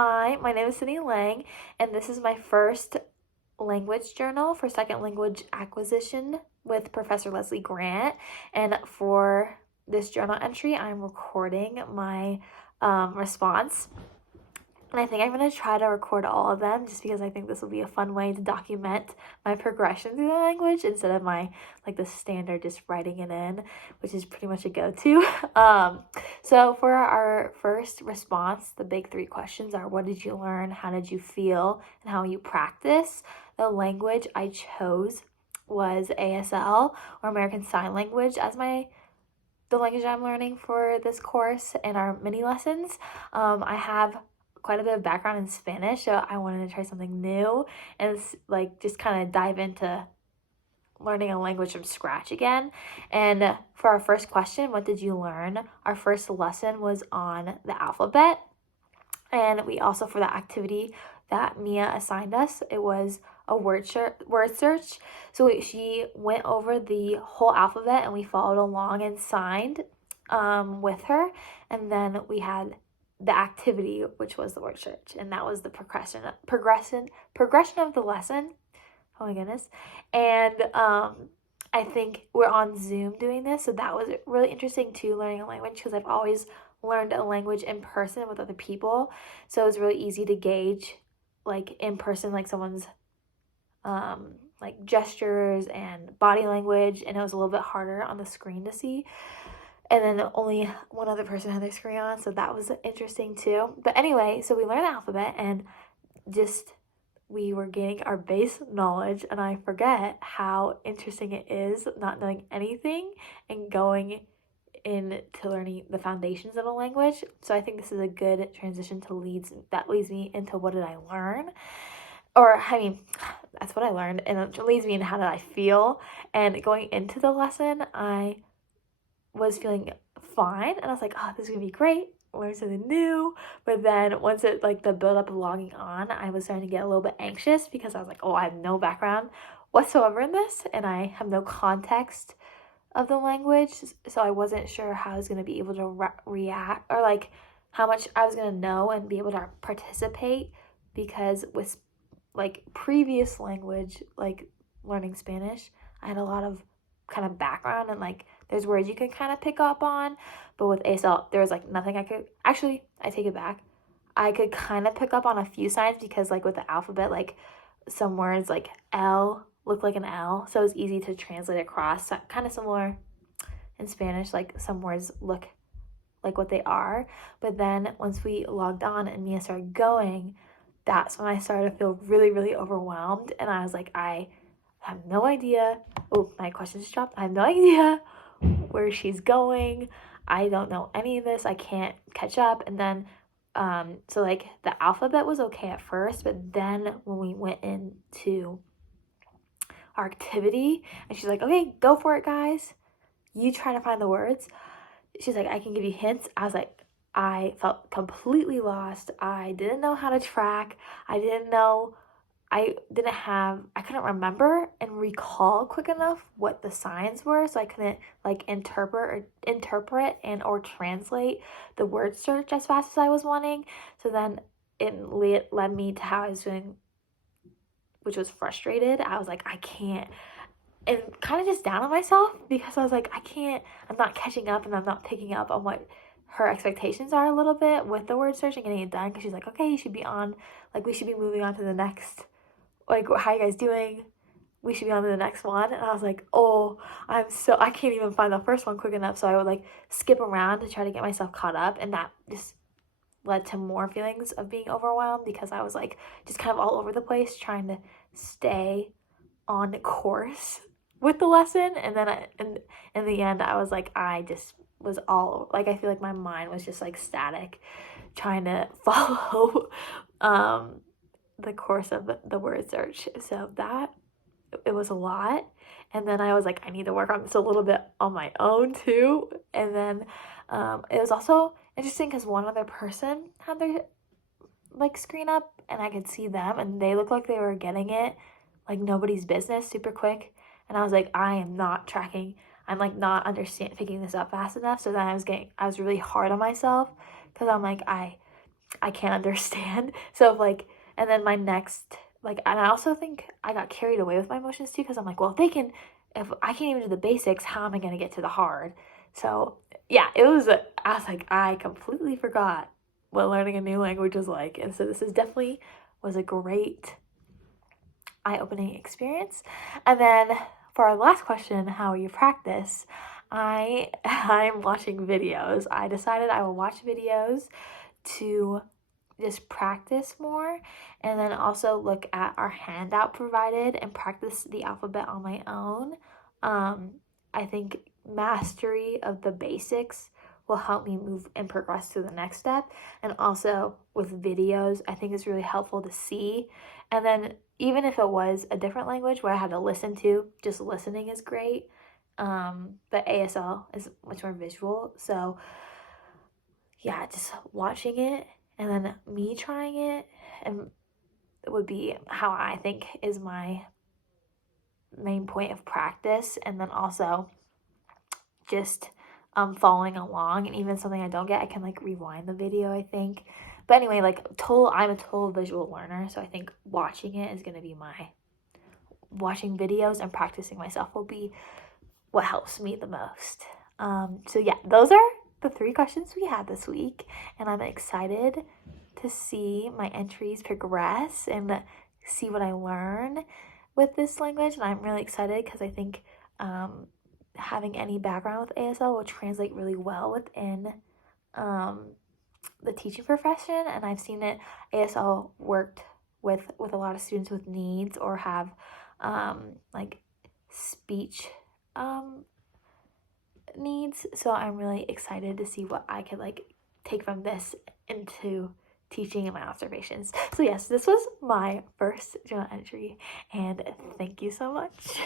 Hi, my name is Sydney Lang, and this is my first language journal for second language acquisition with Professor Leslie Grant. And for this journal entry, I'm recording my response. And I think I'm going to try to record all of them just because I think this will be a fun way to document my progression through the language instead of my, the standard just writing it in, which is pretty much a go-to. So for our first response, the big three questions are: what did you learn? How did you feel? And how you practice? The language I chose was ASL, or American Sign Language, as the language I'm learning for this course and our mini lessons. I have quite a bit of background in Spanish, so I wanted to try something new and just kind of dive into learning a language from scratch again. And for our first question, what did you learn? Our first lesson was on the alphabet. And we also, for the activity that Mia assigned us, it was a word search. So she went over the whole alphabet and we followed along and signed with her. And then we had the activity, which was the word search, and that was the progression of the lesson. Oh my goodness. And I think we're on Zoom doing this, so that was really interesting too, learning a language, because I've always learned a language in person with other people, so it was really easy to gauge in person someone's gestures and body language, and it was a little bit harder on the screen to see. And then only one other person had their screen on, so that was interesting too. But anyway, so we learned the alphabet and we were gaining our base knowledge, and I forget how interesting it is not knowing anything and going into learning the foundations of a language. So I think this is a good transition leads me into what did I learn? That's what I learned, and it leads me into how did I feel. And going into the lesson, I was feeling fine, and I was like, oh, this is gonna be great, learn something new. But then once it the build up of logging on, I was starting to get a little bit anxious because I was like, oh, I have no background whatsoever in this, and I have no context of the language, so I wasn't sure how I was going to be able to react, or how much I was going to know and be able to participate, because with previous language, learning Spanish, I had a lot of kind of background, and there's words you can kind of pick up on. But with ASL, there was nothing I could actually. I take it back. I could kind of pick up on a few signs, because with the alphabet, some words L look like an L, so it's easy to translate across. So kind of similar in Spanish, some words look like what they are. But then once we logged on and Mia started going, that's when I started to feel really, really overwhelmed. And I was like, I have no idea. Oh, my question just dropped. I have no idea where she's going. I don't know any of this. I can't catch up. And then so the alphabet was okay at first, but then when we went into our activity and she's like, okay, go for it, guys, you try to find the words. She's like, I can give you hints. I was like, I felt completely lost. I didn't know how to track. I couldn't remember and recall quick enough what the signs were, so I couldn't interpret and or translate the word search as fast as I was wanting. So then it led me to how I was doing, which was frustrated. I was like, I can't, and kind of just down on myself, because I was like, I'm not catching up, and I'm not picking up on what her expectations are a little bit with the word search and getting it done, because she's like, okay, you should be on, we should be moving on to the next, how you guys doing? We should be on to the next one. And I was like, oh, I can't even find the first one quick enough. So I would skip around to try to get myself caught up. And that just led to more feelings of being overwhelmed, because I was just kind of all over the place trying to stay on course with the lesson. And then in the end, I was I just was all I feel my mind was just static, trying to follow the course of the word search. So that, it was a lot. And then I was like, I need to work on this a little bit on my own too. And then it was also interesting because one other person had their screen up, and I could see them, and they looked like they were getting it nobody's business, super quick. And I was like, I am not tracking. I'm not picking this up fast enough. So then I was really hard on myself, because I'm I I can't understand. So like, and then my next, like, and I also think I got carried away with my emotions too, because I'm like, well, if I can't even do the basics, how am I going to get to the hard? So yeah, I was like, I completely forgot what learning a new language was like. And so this is definitely was a great eye-opening experience. And then for our last question, how you practice, I'm watching videos. I decided I will watch videos to just practice more, and then also look at our handout provided and practice the alphabet on my own. I think mastery of the basics will help me move and progress to the next step. And also with videos, I think it's really helpful to see. And then even if it was a different language where I had to listen to, just listening is great. But ASL is much more visual. So yeah, just watching it and then me trying it and would be how I think is my main point of practice. And then also just following along, and even something I don't get, I can like rewind the video, I think. But anyway, like I'm a total visual learner, so I think watching it is going to be watching videos and practicing myself will be what helps me the most. So yeah, those are the 3 questions we had this week, and I'm excited to see my entries progress and see what I learn with this language. And I'm really excited because I think having any background with ASL will translate really well within the teaching profession. And I've seen it, ASL worked with a lot of students with needs or have like speech needs. So I'm really excited to see what I could like take from this into teaching and my observations. So yes, this was my first journal entry, and thank you so much.